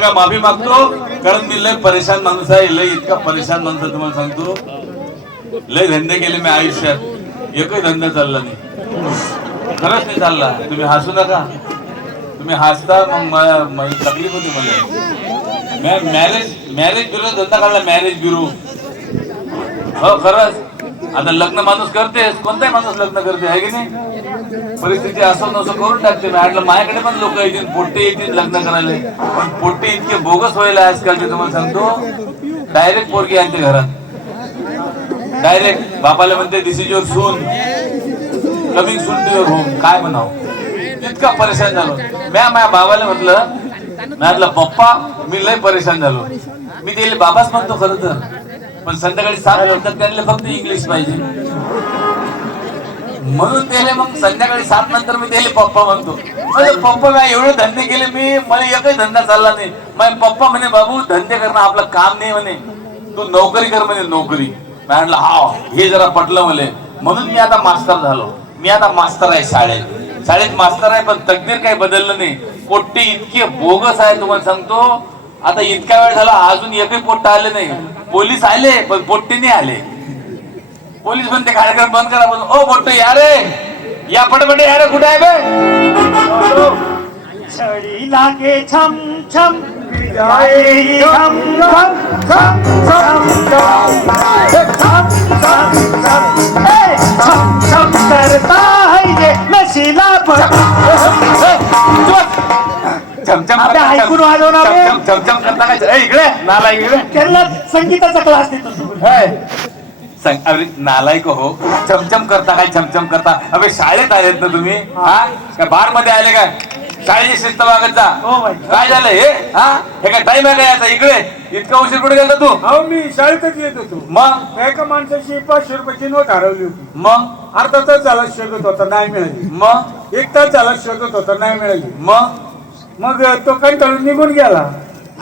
का माफी मागतो, कारण मी लय परेशान माणूस आहे, लय इतका परेशान माणूस आहे तुम्हाला सांगतो. लय धंदे केले मी आयुष्यात, एकही धंदा चालला नाही, खरंच नाही चालला. तुम्ही हसू नका, तुम्ही हसता मग मला तकलीफ होती. मला मॅरेज ब्युरो धंदा काढला, मॅरेज ब्युरो. हो खरंच. आता लग्न माणूस करतेस, कोणताही माणूस लग्न करते आहे की नाही. परिस्थिती असं नसं करून टाकते. म्हटलं माझ्याकडे पण लोक येतील, पोट्टे येतील लग्न करायला, पण पोट्टे इतके बोगस व्हायला आजकालचे तुम्हाला सांगतो. डायरेक्ट पोरगी आणते घरात, डायरेक्ट बापाला म्हणते this is your soon, coming soon to your home. काय म्हणावं, इतका परेशान झालो. माझ्या बाबाला म्हटलं पप्पा मी लय परेशान झालो. मी त्याला बाबाच म्हणतो खरं तर, पण संध्याकाळी 7 नंतर त्यांना फक्त इंग्लिश पाहिजे, म्हणून त्याला मग संध्याकाळी 7 नंतर मी त्याला पप्पा म्हणतो. पप्पा काय एवढे धंदे केले मी, मला एकही धंदा चालला नाही. माझे पप्पा म्हणे बाबू धंदे करणं आपलं काम नाही म्हणे, तू नोकरी कर म्हणे, नोकरी. म्हटलं हा, हे जरा पटलं मला, म्हणून मी आता मास्तर झालो. मी आता मास्तर आहे, शाळेत मास्तर आहे. पण तकदीर काही बदललं नाही. पोट्टे इतके बोगस आहे तुम्हाला सांगतो. आता इतका वेळ झाला अजून एकही पोट्टा आले नाही. पोलीस आले पण पोट्टे नाही आले. पोलीस म्हणते कार्यक्रम बंद करा. पण ओ पोट्टे या रे, या पटपट या रे, कुठे आहे बे. छड़ी लागे छम छम जाए छम छम छम छम छम छम छम करता है ये नशीला चमचम ऐकून वाजव ना. चमचम करता काय इकडे नाला, इकडे त्यांना संगीताचा क्लास देतो. अरे नालायक हो, चमचम करता काय, चमचम करता. अबे शाळेत आलेत ना तुम्ही, हा काय बार मध्ये आले काय. शाळेची शिस्त वागत जा. काय झालं हे, हा हे काय टाइम आहे का याचा. इकडे इतका उशीर कुठे गेला तू. अहो मी शाळेतच येत होतो. मग एका माणसाची 500 रुपयाची नोट हरवली होती. मग अर्धा तास झाला शोधत होता, नाही मिळाली. मग 1 तास झाला शोधत होता, नाही मिळाली. मग तो कंटाळून निघून गेला.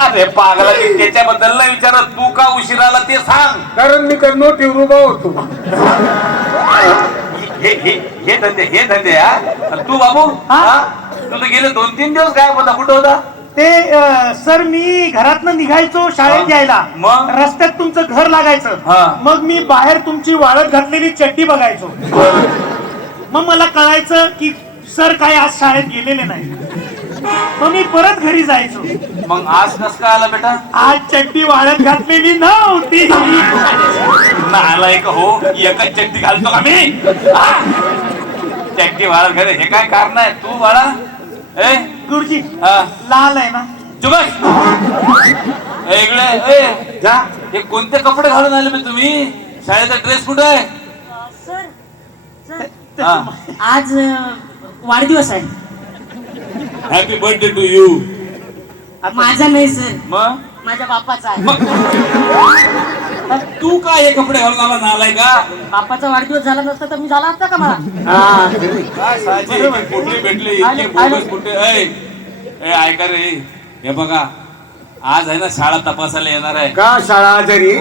अरे पागला, त्याच्याबद्दल नाही विचारत, तू का उशीर आला ते सांग. कारण मी नोटीवर उभा होतो. हे धंदे हा. तू बाबू तू तर गेले 2-3 दिवस गायब होता, कुठं होता. ते सर मी घरातनं निघायचो शाळेत यायला, मग रस्त्यात तुमचं घर लागायचं. मग मी बाहेर तुमची वाळत घातलेली चड्डी बघायचो. मग मला कळायचं की सर काय आज शाळेत गेलेले नाही. मग मी परत घरी जायचो. मग आज कस काय आला बेटा. आज चड्डी वाळत घातलेली नव्हती. नालायक हो, एकच चड्डी घालतो का मी. चड्डी वाळत घाले हे काय कारण आहे. तू बाळा ए गुरुजी लाल आहे ना. इकडे जा. हे कोणते कपडे घालून आले मी तुम्ही. शाळेचा ड्रेस कुठे आहे. आज वाढदिवस आहे. Happy birthday to you. माझा नाही सर, मग माझ्या बापाचा आहे. तू काय हे कपडे घालून आला नालाय का. बापाचा वाढदिवस झाला नसता तर मी झाला असता का मला. कुठे भेटले कुठे. ऐका रे, हे बघा आज आहे ना शाळा तपासायला येणार आहे. का शाळा आजारी.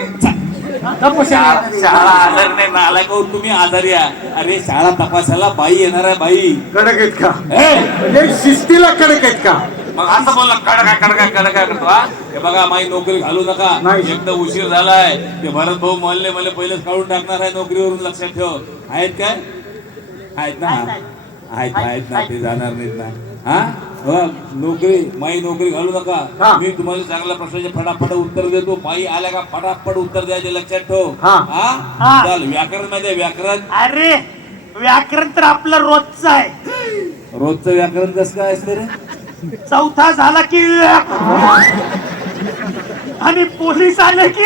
शाळा आजारी नाही नालायक हो, तुम्ही आजारी आहे. अरे शाळा तपासायला बाई येणार आहे. बाई कडक आहेत का. म्हणजे शिस्तीला कडक आहेत का. मग असं बोलला कडका करतो. हा हे बघा माझी नोकरी घालू नका. एकदा उशीर झालाय. ते भरत भाऊ म्हणले मला पहिलेच काढून टाकणार आहे नोकरीवरून, लक्षात ठेव. आहेत काय. आहेत ना. आहेत ना, ते जाणार नाहीत ना. हा नोकरी माई नोकरी घालू नका. मी तुम्हाला चांगल्या प्रश्नाचे फटाफट उत्तर देतो. बाई आल्या का फटाफट उत्तर द्यायचे, लक्षात ठेव. हा चल व्याकरण मध्ये व्याकरण. अरे व्याकरण तर आपलं रोजचं आहे. रोजचं व्याकरण कसं काय असतं रे. चौथा झाला की आणि पोलीस आले की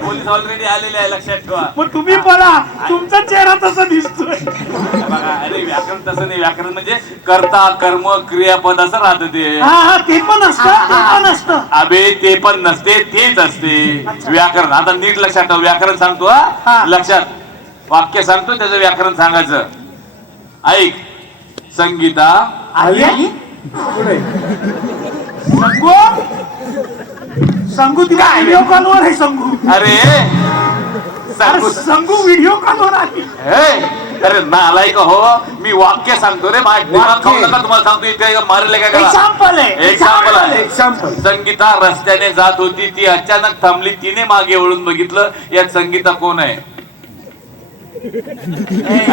पोलीस ऑलरेडी आलेले आहे, लक्षात ठेवा. मग तुम्ही बोला, तुमचा चेहरा तसा दिसतोय. बघा अरे व्याकरण तसं नाही. व्याकरण म्हणजे कर्ता कर्म क्रियापद असं राहतं ते. ते पण असतं. अबे ते पण नसते, तेच असते व्याकरण. आता नीट लक्षात ठेव. व्याकरण सांगतो हा लक्षात. वाक्य सांगतो त्याचं व्याकरण सांगायचं. ऐक. संगीता सांगू तिला व्हिडिओ कॉलवर आहे. सांगू अरे संगू व्हिडिओ कॉलवर आली. अरे नालाय का हो, मी वाक्य सांगतो रे, माझ्या दिमाग खाऊ नका. तुम्हाला सांगतो इथे मारले काय करा. एक्झाम्पल आहे एक्झाम्पल आहे. एक्झाम्पल. संगीता रस्त्याने जात होती, ती अचानक थांबली, तिने मागे वळून बघितलं. यात संगीता कोण आहे?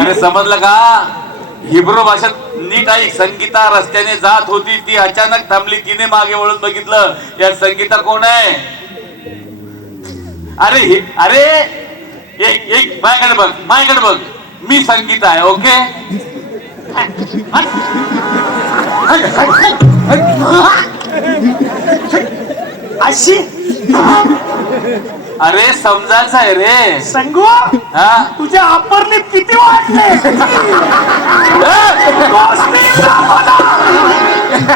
अरे समजलं का? हिब्रू भाषेत नीट ऐक. संगीता रस्त्याने जात होती, ती अचानक थांबली, तिने मागे वळून बघितलं. यात संगीता कोण आहे? अरे अरे एक माझ्याकडे बघ, माझ्याकडे बघ. मी संगीता आहे. ओके. अशी अरे समजायचं आहे रे. संगू हा तुझ्या अप्पर लिप किती वाटले?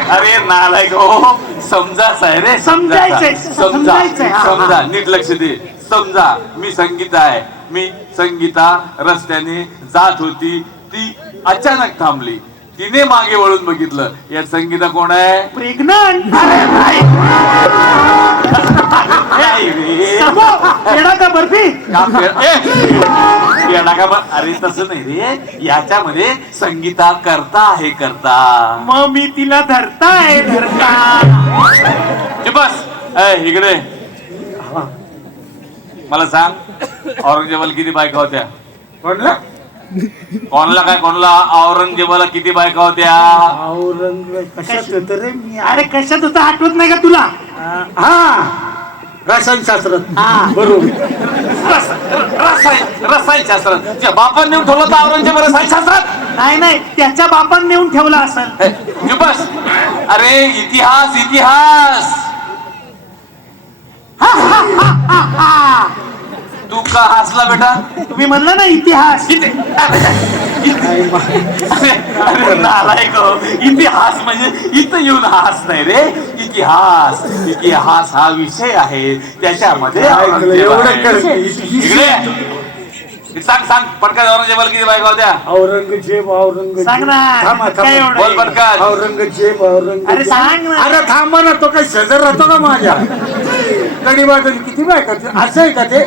अरे नालायक हो, समजायचं आहे रे. समजायचंय, समजा समजायचंय. हा, समजा, नीट लक्ष दे. समजा मी संगीता आहे. मी संगीता रस्त्याने जात होती, ती अचानक थांबली, तिने मागे वळून बघितलं. यात संगीता कोण आहे? प्रेग्नंट. पेढा का बर्फी? अरे तसं नाही रे, याच्यामध्ये संगीता करता आहे, करता. मग मी तिला धरताय धरता. बस इकडे मला सांग, औरंगजेबाला किती बायका होत्या? कोणला? कोणला काय कोणला? औरंगजेबाला किती बायका होत्या? औरंग कशात होतं रे मी? अरे कशात होता आठवत नाही का तुला? हा, रसायनशास्त्रात. बरोबर. रसायनशास्त्रात. तुझ्या बापाने नेऊन ठेवलं होतं औरंगजेब रसायनशास्त्रात? नाही नाही, त्याच्या बापान नेऊन ठेवला असेल. बस. अरे इतिहास, इतिहास. तू का हसला बेटा? तुम्ही म्हणलं ना इतिहास. अरे नालायक हो, इतिहास म्हणजे इथं येऊन हास नाही रे. इतिहास, इतिहास हा विषय आहे, त्याच्यामध्ये इकडे सांग सांग पटकन. औरंगजेबाला किती बायका होत्या? औरंगजेब सांग ना. काय एवढं? बोल पटकन. औरंगजेब अरे सांग ना. अरे थांबा ना, तो काही शेजार राहतो का माझ्या? कडी बाजून किती बायका? असं आहे का ते?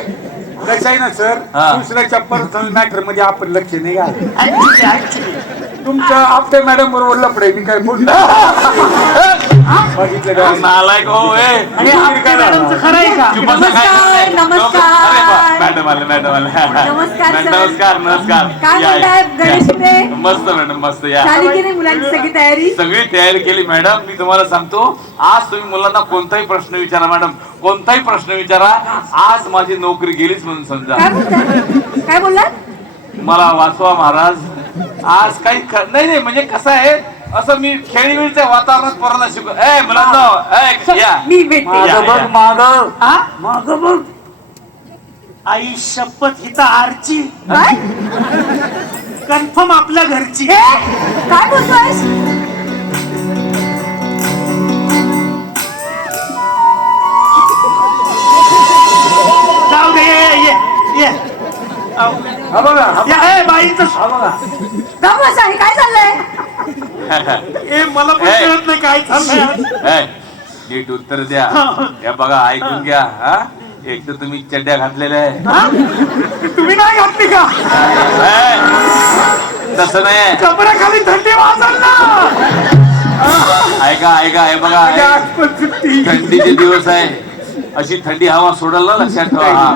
कसं आहे ना सर, हा. दुसऱ्याच्या पर्सनल मॅटर मध्ये आपण लक्ष नाही घालत. Actually. तुमचं आपल्या मॅडम बरोबर लपडे मी काय बोलतो बघितलं का? नालायक हो. आणि आपल्या मॅडमचं खरं आहे का? नमस्कार, नमस्कार. मॅडम आले, मॅडम आले. नमस्कार, सर. नमस्कार, नमस्कार. काय या, म्हणताय या. गणेश रे? मस्त मॅडम, मस्त. या झाली की नाही मुलांची सगळी तयारी? सगळी तयारी केली मॅडम. मी तुम्हाला सांगतो, आज तुम्ही मुलांना कोणताही प्रश्न विचारा मॅडम, कोणताही प्रश्न विचारा. आज माझी नोकरी गेलीच म्हणून समजा. काय बोलताय? काय बोललात? मला वाचवा महाराज. आज काही नाही नाही, म्हणजे कसं आहे, असं मी खेळीमेळीच्या वातावरणात पोरांना शिकव. मुलांना या मी भेटते. मागं बघ, मागं. हा? मागं बघ. आई शपथ, हिचा आरची काय? कन्फर्म आपल्या घरची. काय बोलतोयस? जाऊ दे. ये ये हा बघा, हा बघा. या. बाईंचं हा बघा. गप्प बसा, हे काय चाललंय? मला पण कळत नाही काय चाललंय. नीट उत्तर द्या. या बघा, ऐकून घ्या. हा, एक तर तुम्ही चड्ड्या घातलेल्या आहे. हा? तुम्ही नाही घातली का? तसं नाही. कपड्याखाली थंडी वाजल ना. ऐका ऐका, हे बघा, आज पण सुट्टी. थंडीचे दिवस आहे, अशी थंडी हवा सोडल ना, लक्षात ठेवा.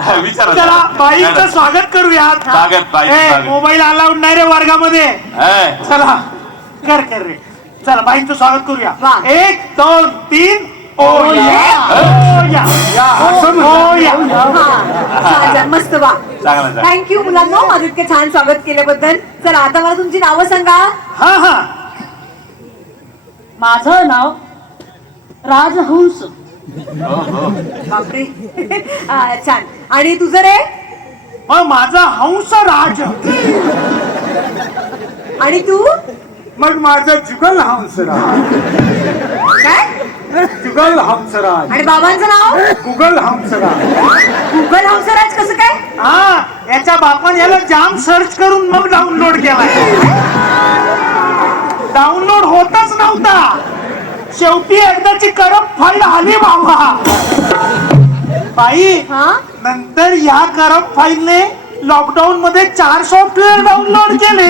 हा विचारा. चला बाईंचं स्वागत करूयात. स्वागत, बाईंचं स्वागत. मोबाईल अलाउड नाही रे वर्गामध्ये. चला कर कर रे. चला बाईंचं स्वागत करूया. वा. 1 2 3. ओ या. छान, मस्त. वा, चांगलं झालं. थँक्यू मुलांनो, माझं इतके छान स्वागत केल्याबद्दल. चला आता मला तुमची नावं सांगा. हा हा. माझं नाव राजहंस. बापरे. छान. आणि तुझं रे? मग माझा हंस राज. आणि तू? मग माझं जुगल हंसराज. काय? जुगल हंसराज. आणि बाबांचं नाव? गुगल हंसराज. गुगल हंसराज. कसं काय? हा, याच्या बापाने याला जाम सर्च करून मग डाउनलोड केलाय. डाउनलोड होतच नव्हता. शेवटी एकदाची करप फाईल आली बाबा. बाई, हा? नंतर या करप फाईलने लॉकडाऊन मध्ये 4 सॉफ्टवेअर डाउनलोड केले.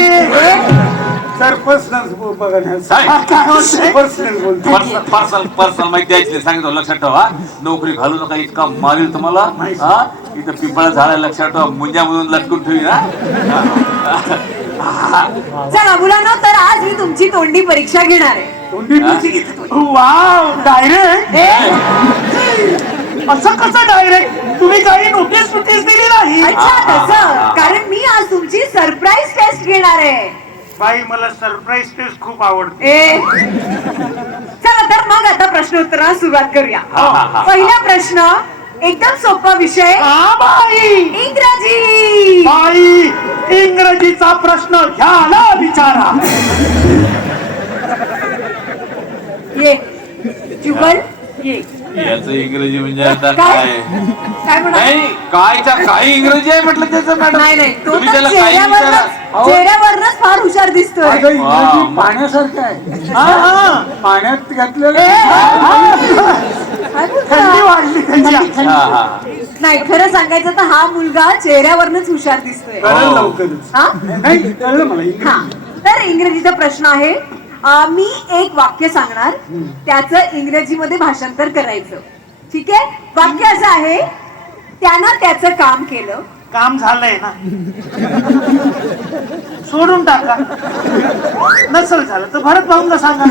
सर पर्सनल बघा साहेब, काय होतंय? पर्सनल बोलतो. पर्सनल माहिती द्यायची नाही, सांगितलं लक्षात ठेवा. नोकरी घालू नका, इतका मारेल तुम्हाला. हा इथं पिंपळा झाडा लक्षात ठेवा, मुंज्यामधून लटकून ठेवी ना. चला मुलांनो, तर आज मी तुमची तोंडी परीक्षा घेणार आहे. वाव, डायरेक्ट असं कसं डायरेक्ट? तुम्ही काही नोटीस दिली नाही? अच्छा तसं, कारण मी आज तुमची सरप्राईज टेस्ट घेणार आहे. बाई, मला सरप्राईज टेस्ट खूप आवडते. चला तर मग आता प्रश्नोत्तराला सुरुवात करूया. पहिला प्रश्न एकदम सोपा विषय, हा बाई, इंग्रजी. बाई, इंग्रजीचा प्रश्न घ्याला विचारा. ये जुगल ये. याचं इंग्रजी म्हणजे आता काय? काय काय म्हणा? नाही, कायचा काही इंग्रजी आहे म्हटलं त्याचं मॅडम. नाही नाही, तो तुम्ही तर त्याला काही विचारा. चेहऱ्यावरच फार हुशार दिसतोय. माझं इंग्रजी पाण्यासारखं आहे. हा, हा. पाण्यात घातलेलं काय बोलता? थंडी वाढली त्याची. हा, हा. नाही, खरं सांगायचं तर हा मुलगा चेहऱ्यावरच हुशार दिसतोय. कळलं लवकरच. हा नाही कळलं मला इंग्रजी. हा, तर इंग्रजीचा प्रश्न आहे. मी एक वाक्य सांगणार, त्याचं इंग्रजीमध्ये भाषांतर करायचं. ठीक आहे? वाक्य असं आहे, त्यानं त्याचं काम केलं. काम झालंय ना, सोडून टाका. नसल झालं तर भरत भाऊला सांगा.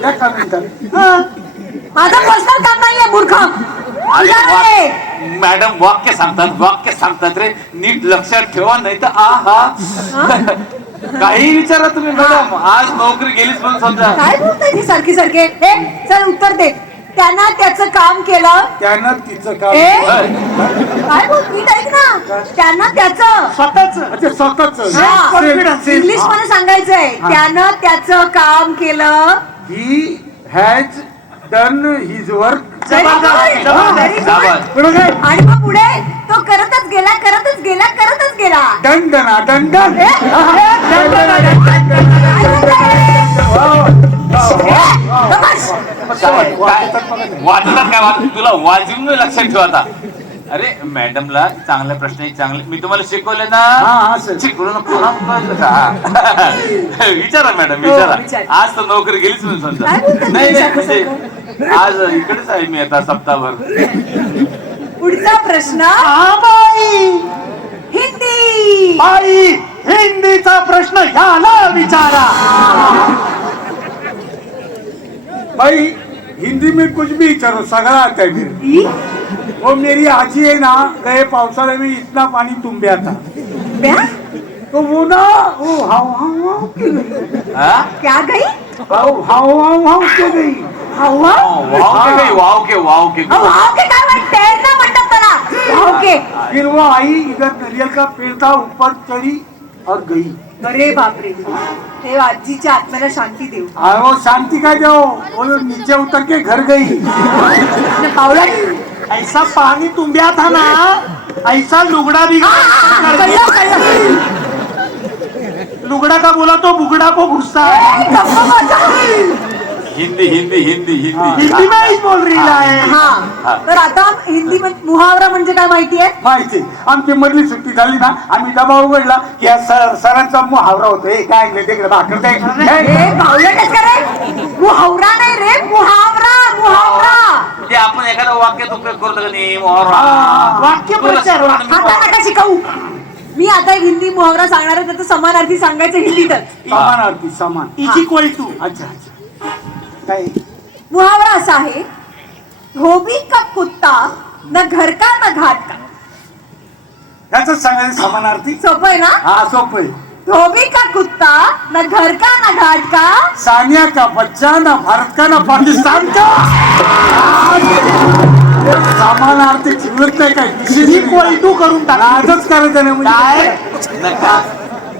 त्या का म्हणतात? हा. माझं पर्सनल काम नाहीये मूर्ख. अरे उदाहरण आहे. मॅडम वाक्य सांगतात रे, नीट लक्षात ठेवा, नाही तर काही विचारा तुम्ही मॅडम. आज नोकरी गेलीच म्हणून समजा. काय बोलताय ती सारखी सारखे? हे चल उत्तर दे. त्यानं त्याचं काम केलं. त्यानं तिचं काम. काय बोल, नीट ऐक ना. त्यानं त्याचं स्वतःच. अच्छा स्वतःच. Confidence. इंग्लिश मध्ये सांगायचंय. त्यानं त्याचं काम केलं. He has done his work. Very good. Very good. शाबास. पुढे काय? आणि मग पुढे तो करतच गेला. डन डना डन डन. वाचतात काय तुला वाजून लक्षात ठेवा आता. अरे मॅडमला चांगले प्रश्न चांगले मी तुम्हाला शिकवले ना. हा सर. शिकवलं ना पुन्हा कळलं का? विचारा मॅडम विचारा. आज तर नोकरी गेलीच म्हणून समजा. काय बोलतात नाही तुम्ही म्हणजे आज इकडेच आहे मी आता सप्ताहभर. पुढचा प्रश्न हा बाई, हिंदी. बाई, हिंदीचा प्रश्न घ्याला विचारा. भाई हिंदी में कुछ भी करो, सगळा आता है मेरे. वो मेरी आजी है ना, गए पावसाले में इतना पानी तुम गया था, क्या तो वो ना वो हाव हाव हाव के गई. क्या गई? हाव हाव हाव हाव के गई. हवा? वाव के वाव के काय तैरना म्हणतात त्याला. वाव के. फिर वो आई, इधर नारियल का पेड़ था, ऊपर चढ़ी और गई. अरे बापरे, ते आजीच्या आत्म्याला शांती देऊ. और वो शांति का जो वो नीचे उतर के घर गई. पावला ऐसा पानी तुम्बिया था ना, ऐसा लुगड़ा भी. कळलं कळलं. लुगड़ा का बोला तो बुगड़ा को गुस्सा है. हिंदी हिंदी हिंदी हिंदी हिंदी में ही बोल रही है. हा, तर आता हिंदी मुहावरा म्हणजे काय माहितीये? माहिती. आमची मधली सुट्टी झाली ना, आम्ही डबा उघडला की या सरांचा मुहावरा होतो. हे काय आणलं तिकडे भाकर काय? ए बावळटच का रे? मुहावरा नाही रे, मुहावरा. म्हणजे आपण एखादं वाक्यात उपयोग करतो का नाही. वाक्य प्रचार. आता नका शिकवू. मी आता एक हिंदी मुहावरा सांगणार आहे, त्याचं समानार्थी सांगायचं हिंदीतच. समानार्थी समान. Is equal to. अच्छा अच्छा. काय? मुहावरा असा आहे, धोबी का कुत्ता न घर का न घाट का. त्याच सांगायचं समानार्थी. सोपं आहे ना? हा सोपं आहे. धोबी का कुत्ता न घर का न घाट का. सानिया का बच्चा ना भारत का ना पाकिस्तान का. समानार्थी चिवत नाही काय. इक्वल टू करून टाका. आजच करायचं नाही म्हणजे.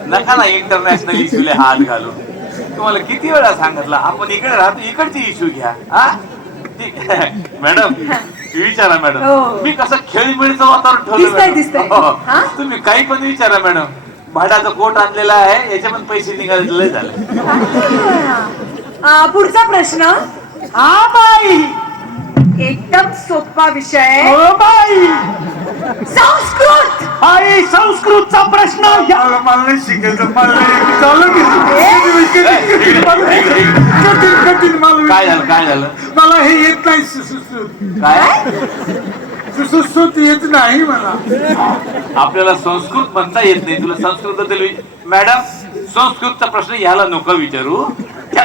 नका ना इंटरनॅशनल इश्यूले हात घालून. तुम्हाला किती वेळा सांगितलं, आपण इकडे राहतो, इकडची इश्यू घ्या. ठीक आहे मॅडम, विचारा मॅडम. हो. मी कसं खेळीमेळीचं वातावरण दिसतंय, ठेवलं दिसतंय. मॅडम. हा? तुम्ही काही पण विचारा मॅडम. भाड्याचा कोट आणलेला आहे, याचे पण पैसे निघाले लय झाले. पुढचा प्रश्न. हा बाई, एकदम सोपा विषय. हो बाई, संस्कृत. बाई संस्कृतचा प्रश्न या मला नाही शिकायचं, मला नाही चालू कठीण मला काय झालं काय झालं मला हे येत नाही सुसुसूत काय सुसुसूत येत नाही मला. आपल्याला संस्कृत म्हणता येत नाही, तुला संस्कृत मॅडम संस्कृतचा प्रश्न याला नको विचारू,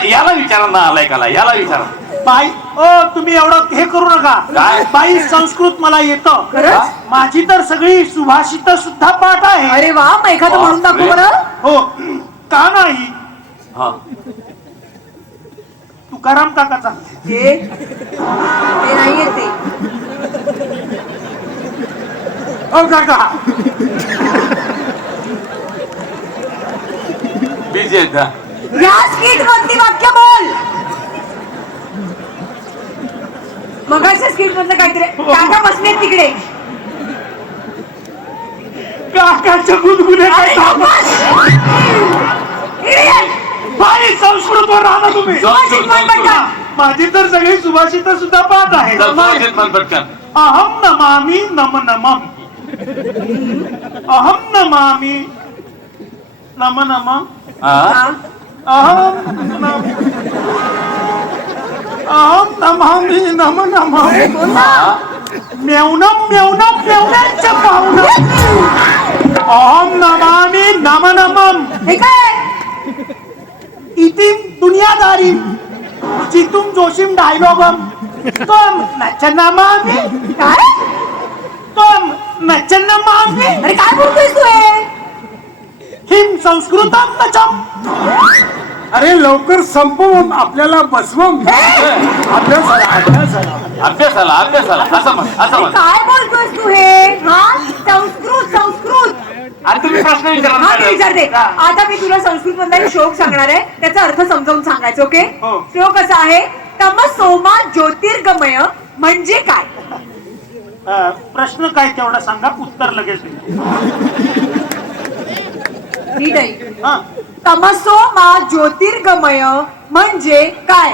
याला विचारा ना आलाय काला, याला विचारा. बाई ओ तुम्ही एवढं हे करू नका. काय? बाई संस्कृत मला येतं खरंच? माझी तर सगळी सुभाषित सुद्धा पाठ आहे. अरे वा, मग एखादं म्हणून दाखव बरं. हो का नाही हा तुकाराम काकाचा ते नाही येते. हो काका बीज आहेत का? या स्किट मधली वाक्य बोल. मगाच्या स्किट मधलं काहीतरी काका बसले तिकडे. काकाच्या गुदगुले अरे बस. इकडे ये. बाई संस्कृतवर राहा तुम्ही. संस्कृत, का? माझी तर सगळी सुभाषित सुद्धा पाठ आहे. संस्कृत म्हण पटकन. अहम नमामि नम नमम. अहम नमामि नम नमम. हा अहम नमामि नम नमम. मेवनम मेवनम मेवनांच्या पाहुणं. अहम नमामि नम नमम. हे काय? इतिम दुनियादारी जितुम जोशीम डायलॉगम तम नचनमामि. काय? तम नचनमामि. अरे काय बोलतोय तू हे? हिम संस्कृतम नचम. अरे लवकर संपवून आपल्याला बसवून अभ्यासाला अभ्यासाला अभ्यासाला अभ्यासाला असं म्हण असं म्हण. काय बोलतोय तू हे? हा संस्कृत संस्कृत. आणि तुम्ही प्रश्न विचारा हा मी मॅडम. विचारते. आता मी तुला संस्कृत मधला एक श्लोक सांगणार आहे, त्याचा अर्थ समजावून सांगायचं. ओके? हो. श्लोक असा आहे, तमसोमा ज्योतिर्गमय म्हणजे काय? प्रश्न काय तेवढा सांगा, उत्तर लगेच देतो. नीट आहे. हा. तमसोमा ज्योतिर्गमय म्हणजे काय?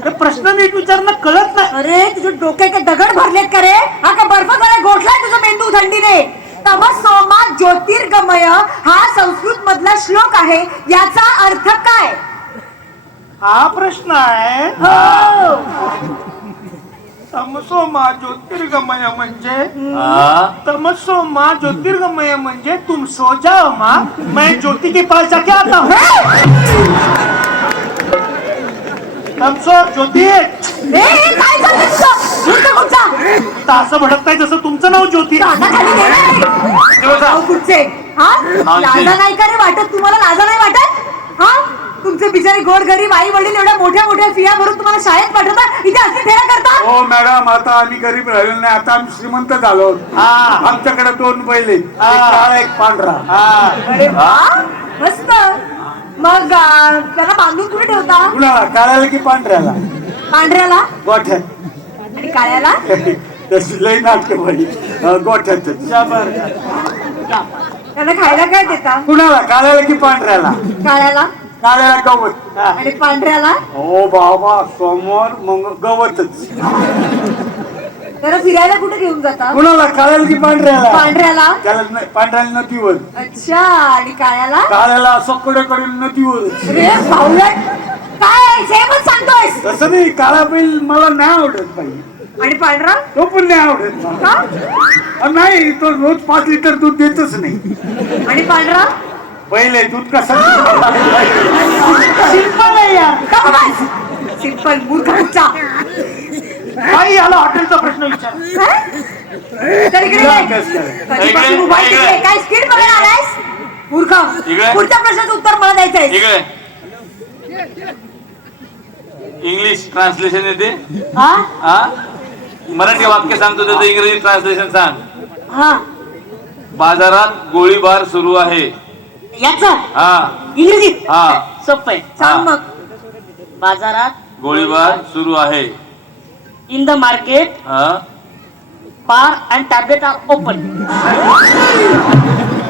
अरे प्रश्न नीट विचारणं कळत नाही. अरे तुझ्या डोक्यात काय दगड भरलेत का रे? हा का बर्फ झाला गोठलाय तुझा मेंदू थंडीने? तमसोमा ज्योतिर्गमय हा संस्कृत मधला श्लोक आहे, याचा अर्थ काय? हा प्रश्न आहे. हो. तमसोमा ज्योतिर्गमय म्हणजे हा तमसोमा ज्योतिर्गमय म्हणजे तुम सो जाओ माँ, मैं ज्योति के पास जाके आता हूँ. तमसो ज्योती. काय चाललंय तुझं? झुरतं कुठचा? तर असं भडकताय जसं तुमचं नाव ज्योती. कानाखाली घे रे. नाव कुठचे? हा? लाजा नाही का रे वाटत तुम्हाला? लाजा नाही वाटत? हा? तुमचे बिचारे गोर गरीब आई वडील एवढ्या मोठ्या मोठ्या फिया भरून तुम्हाला शाळेत पाठवतात, इथे असली फेऱ्या करता? हो मॅडम, आता आम्ही गरीब राहिलो नाही, आता आम्ही श्रीमंत झालो. आमच्याकडे 2 बैल आहेत, एक काळा एक पांढरा. अरे वा, मस्त. मग त्याला बांधून कुठे ठेवता? कुणाला, काळ्याला की पांढऱ्याला? पांढऱ्याला. गोठ्यात. आणि काळ्याला? तशी लई नाटक बाई, गोठ्यातच. त्यांना खायला काय देता? कुणाला, काळ्याला की पांढऱ्याला? काळ्याला. काळ्याला गवत. आणि पांढऱ्याला? हो बाबा, समोर मग गवतच. त्याला फिरायला कुठे घेऊन जाता? कुणाला, काळ्याला की पांढऱ्याला? पांढऱ्याला. त्याला पांढऱ्याला नदीवर. अच्छा. आणि काळ्याला? काळ्याला असं कडेकडे नदीवर. अरे भाऊला काय सेमच सांगतोयस? तसं नाही, काळा बैल मला नाही आवडत बाई. आणि पांढरा? तो पण नाही आवडत मला. का? नाही, तो रोज 5 लिटर दूध देतच नाही. आणि पांढरा? पहिले दूध कसं सिंपल आहे यार. सिंपल मूर्खचा. बाई याला हॉटेलचा प्रश्न विचार. तर इकडे ये. कधीपासून उभा आहे तिकडे? काय स्किट बघायला आलायस? मूर्ख. इकडे. पुढच्या प्रश्नाचं उत्तर मला द्यायचंय. इकडे इंग्लिश ट्रान्सलेशन येते. हा? हा मराठी वाक्य सांगतो त्याचं इंग्रजी ट्रान्सलेशन सांग. हा. बाजारात गोळीबार सुरू आहे. याचा हा इंग्रजीत हा सोपं आहे. सांग मग. बाजारात गोळीबार सुरू आहे. इन द मार्केट हा bar and tablet are open.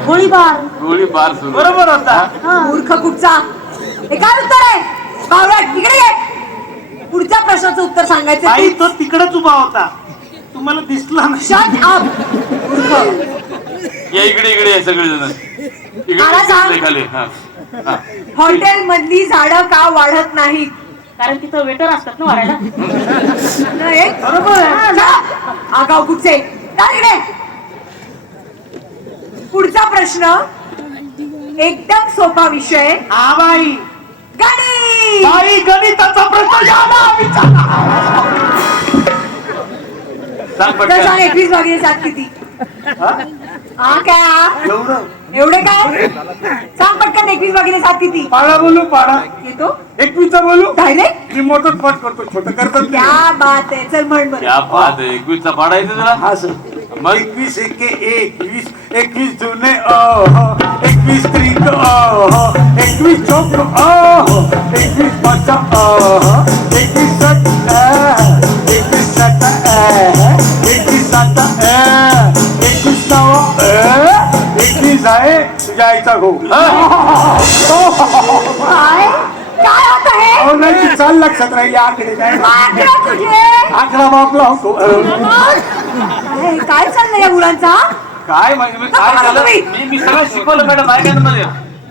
गोळीबार. गोळीबार सुरू. बरोबर होता. मूर्ख कुठचा? हे काय उत्तर आहे? बावळट, इकडे ये. पुढच्या प्रश्नाचं उत्तर सांगायचं. बाई तो तिकडेच उभा होता. तुम्हाला दिसला नाही. Shut up. या इकडे इकडे या सगळेजण मला सांग. इकडे खाली हा हा. हॉटेल मधली झाडं का वाढत नाहीत? कारण तिथं वेटर असतात ना वाढायला. नाही, बरोबर आहे. जा. आगाऊ कुठचे जा इकडे. पुढचा प्रश्न एकदम सोपा विषय. हा बाई, गणित. बाई गणिताचा प्रश्न याला विचारा. सांग तर पटकन. सांग 21 × 7 किती? हा काय एवढं एवढे काय सांग पटकन. 21 × 7 किती पाडा बोलू पाडा. येतो? 21चा बोलू. डायरेक्ट. मी मोठं पट करतो, छोटं करतात ते. क्या बात आहे. चल म्हण बरं. क्या बात आहे. 21चा पाडायचं तुला हा सर. मग 21 एके 21, 21 जुने अहो, 21 त्रिक अहो, 21 चौक अहो, 21 पाचा अहो, 21 सट 21 सट 21 सात 21 नाव 21 आहे तुझ्या आईचा गो. काय काय होत आहे? अहो नाही ती चाल लक्षात राहिली आकडे काय आकडा तुझे. आकडा बापला होतो. काय काय चाललंय या मुलांचा? काय माहिती काय झालं. मी सगळं शिकवलं मॅडम. ऐकायमध्ये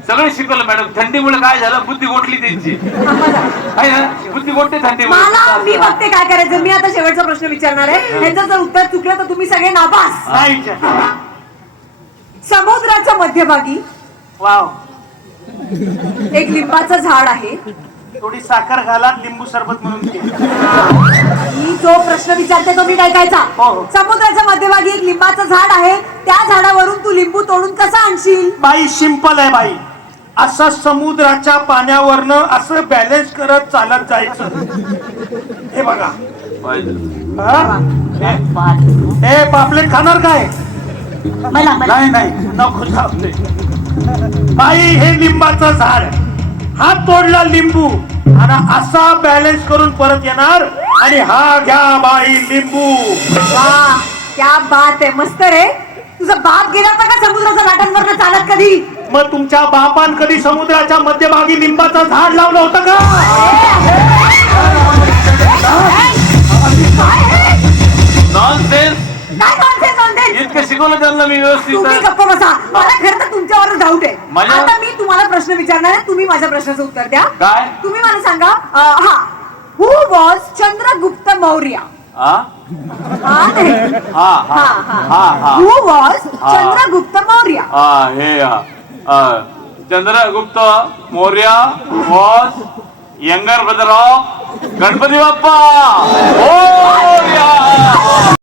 सगळं शिकवलं मॅडम. थंडीमुळे काय झालं, बुद्धी गोठली त्यांची. आहे ना, बुद्धी गोठते मला मी थंडीमुळे. बघते काय करायचं. मी आता शेवटचा प्रश्न विचारणार आहे. ह्याचं जर उत्तर चुकलं तर तुम्ही सगळे नापास. नाही विचार. समुद्राच्या मध्यभागी वाव, एक लिंबाचं झाड आहे. थोडी साखर घाला, लिंबू सरबत म्हणून घे. मी जो प्रश्न विचारते तो नीट ऐकायचा. हो, हो. समुद्राच्या मध्यभागी एक लिंबाचं झाड आहे. त्या झाडावरून तू लिंबू तोडून कसा आणशील? बाई सिंपल आहे बाई. असं समुद्राच्या पाण्यावरनं असं बॅलन्स करत चालत जायचं. हे बघा. हा? हे पापलेट खाणार काय? मला नाही नाही नको जाऊ. बाई हे लिंबाचं झाड, हा तोडला लिंबू आणि असा बॅलन्स करून परत येणार आणि हा घ्या बाई लिंबू. वा, क्या बात आहे. मस्त रे. तुझा बाप गेला होता का समुद्राच्या लाटांवरनं चालत कधी? मग तुमच्या बापान कधी समुद्राच्या मध्यभागी लिंबाचं झाड लावलं होतं का? नॉनसेन्स. काय nonsense, nonsense? इतकं शिकवलं त्यांना मी तुम्ही व्यवस्थित. गप्प बसा. मला खरं तर तुमच्यावर डाऊट आहे. माझ्या- आता मी तुम्हाला प्रश्न विचारणार आहे. तुम्ही माझ्या प्रश्नाचं उत्तर द्या. काय? तुम्ही मला सांगा. हा, हु वॉज चंद्रगुप्त मौर्य? हा हा नाही. हा हा हा हा हु वॉज हा. चंद्रगुप्त मौर्य? हा हे Chandragupta Maurya was younger brother of Ganpati Bappa.